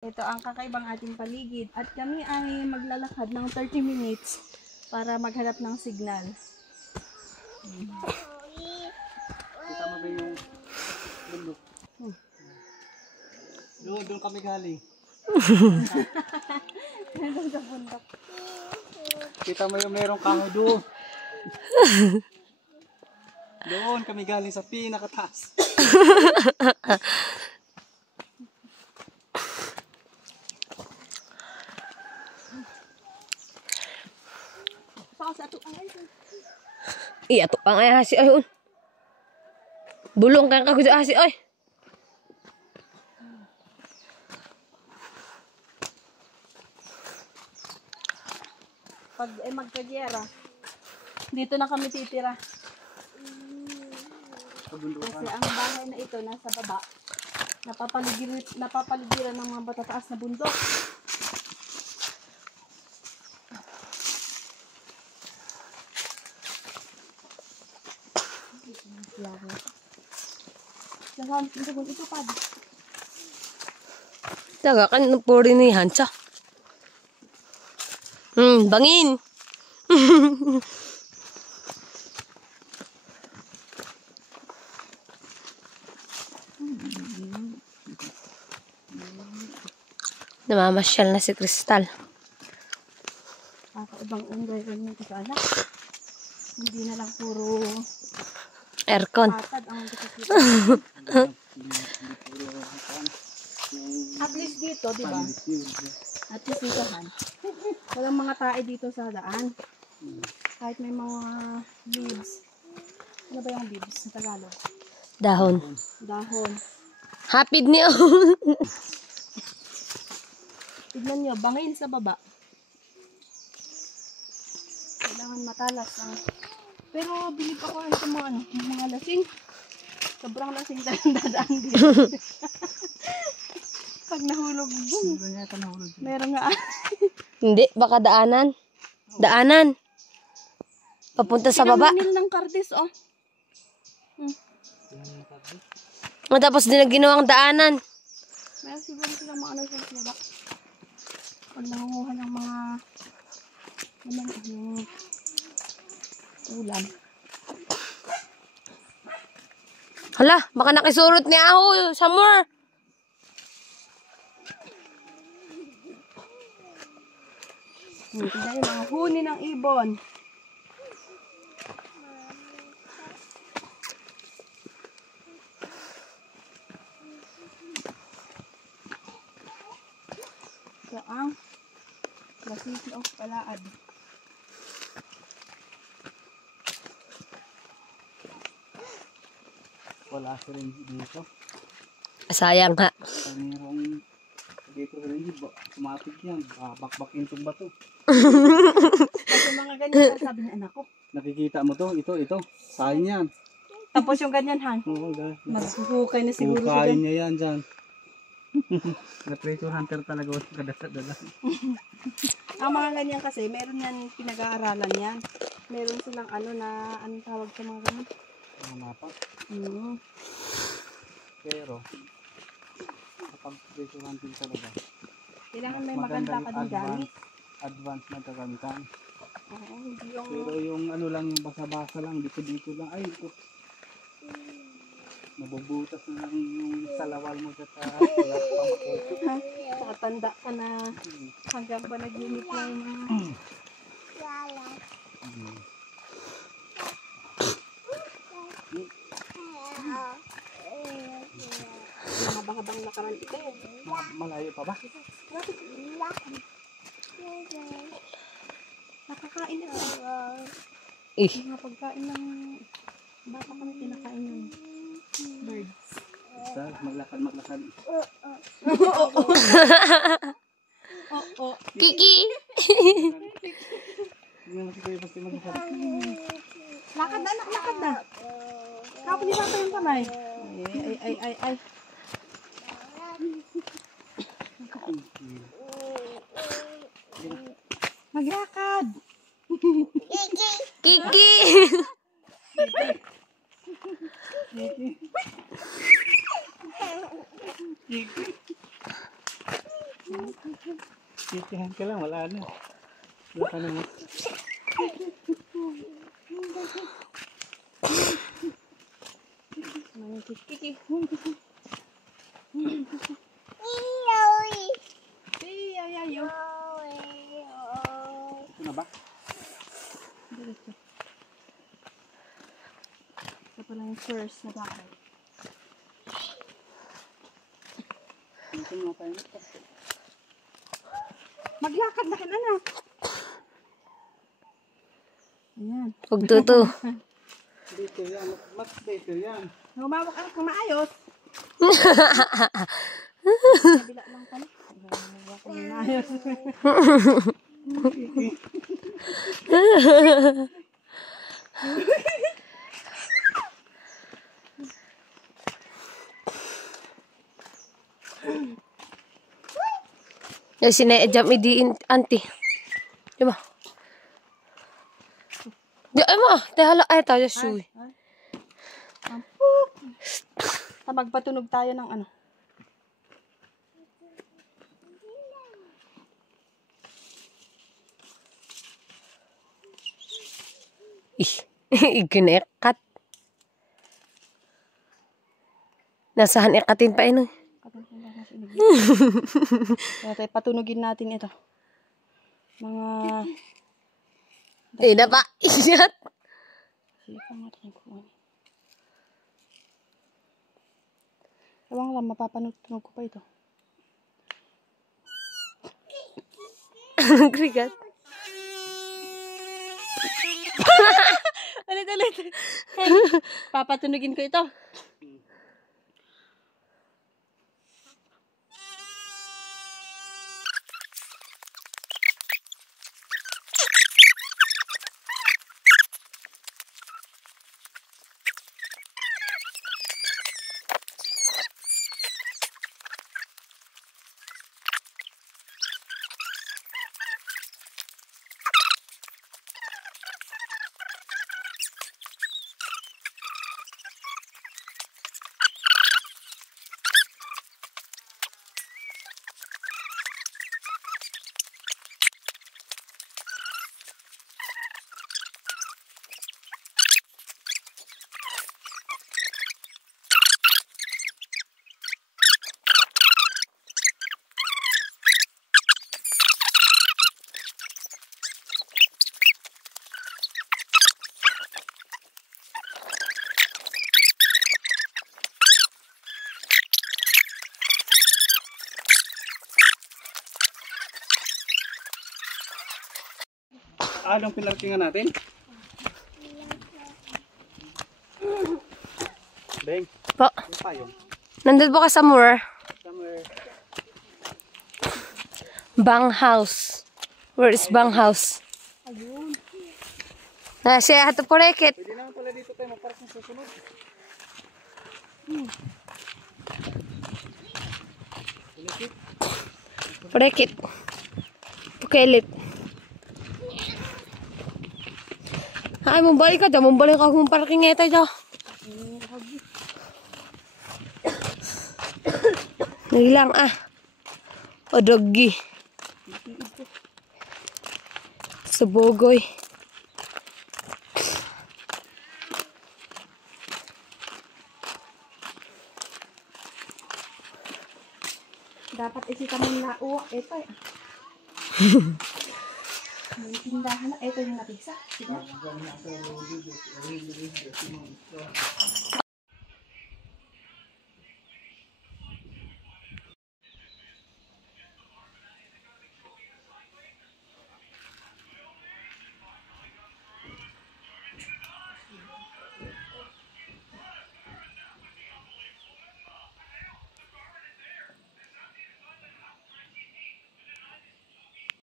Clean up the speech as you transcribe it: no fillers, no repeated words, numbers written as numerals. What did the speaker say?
Ito ang kakaibang ating paligid at kami ay maglalakad ng 30 minutes para maghanap ng signal. Kita mo ba yung bundok? Doon kami galing. Doon sa bundok. Kita mo yung merong kahoy doon. Doon kami galing sa pinakataas. Iya to ang ay hasi ay un. Bulong kang kago sa hasi ay. Pag magkagyera, dito na kami titira. Kasi ang bahay na ito nasa baba. Napapaligiran ng mga matataas na bundok. Ito pa. Taga kan puri ni hanca. Bangin. Namamasyal na si Crystal. Ibang environment ng kasana. Hindi na lang puro Aircon. patad ang nakikita. At least dito, di ba? At least dito, Han. Walang mga tae dito sa daan. Kahit may mga leaves. Ano ba yung leaves sa Tagalog? Dahon. Dahon. Hapid niyo. Tignan nyo, bangin sa baba. Kailangan matalas ang... Pero bilib ako ito mga lasing. Sobrang lasing dadaan dito. Pag nahulog, boom. Meron nga. Hindi, baka daanan. Daanan. Papunta sa baba. Pinanganil ng kardis, oh. Matapos din na ginawang daanan. Meron siguro silang mga ano sa baba. Pag nangunguha ng mga ulan. Hala, baka nakisurot ni Aho sa more. Tignan yung mga huni ng ibon. Ito ang City of Palaad. Wala sa rin dito. Sayang ha. Pag mayroong dito rin, sumatig yan. Bakbakin itong bato. Kasi mga ganyan sabi ng anak ko. Nakikita mo to? Ito. Sahin yan. Tapos yung ganyan, Han. Oo, guys. Maghuhukay na siguro siya Hukayin dyan. niya yan dyan. Na-treasure hunter talaga ako kadasa-dala. Ang mga ganyan kasi, meron yan pinag-aaralan yan. Meron silang ano na, anong tawag sa mga ganyan? Mga mapa. Pero, kapag treasure hunting talaga, Kailangan may maganda ka din gamit. advance na kagamitan. Oo, hindi yung... Pero yung ano lang, yung basa-basa lang, dito lang, ay, ito. Nabubutas na lang yung salawal mo sa taas. Nakatanda ka na hanggang ba nag-unit na yung mga... Mahaba-habang lakaran ito eh. Malayo pa ba? Nakakain na mga pagkain ng bata kami pinakain ng birds. Basta, maglakad. Oo. Kiki. Lakad na, lakad na. Kapag ni Papa yung kamay. Ay. Maglakad. Kiki. Titihan ka lang, wala na. Wala ka naman. Kiki. Yayo. Ito na ba? Diretso. Ito pala yung first na bahay. Ito na tayo. Maglakad na kin, anak. Ayan. Huwag tuto. Dito yan. Mas dito yan. Humawak anak na maayos. Kabila lang pala. Humawak na maayos. Yung sinejam idiin, auntie. Diba? Di ay mo, tehala ay tayo suy. Magpatunog tayo ng ano. Iginekat. Nasahan ikatin pa ino. Kaya tayo patunugin natin ito. Mga... Ina pa, iyat. Sika nga tayo kuha. Tawang lang, mapapanood-tunog ko pa ito. Anong krigat? Ulit. Papatunugin ko ito. Anong pinarkingan natin? Beng, Po. yung payong. Nandun po ka somewhere. Somewhere. Bang house. Where is bang house? Ayun. Na siya hato po rekit. Pwede naman pala dito tayo mapark ng susunod. Rekit. Pukelit. Ay, mumbalik ka dyan. Mumbalik ako mong parking ito dyan. Nagilang O doggy. Sa bogoy. Dapat isita mo na uwak. Ito eh. May tindahan na. Ito yung napisa. Sige.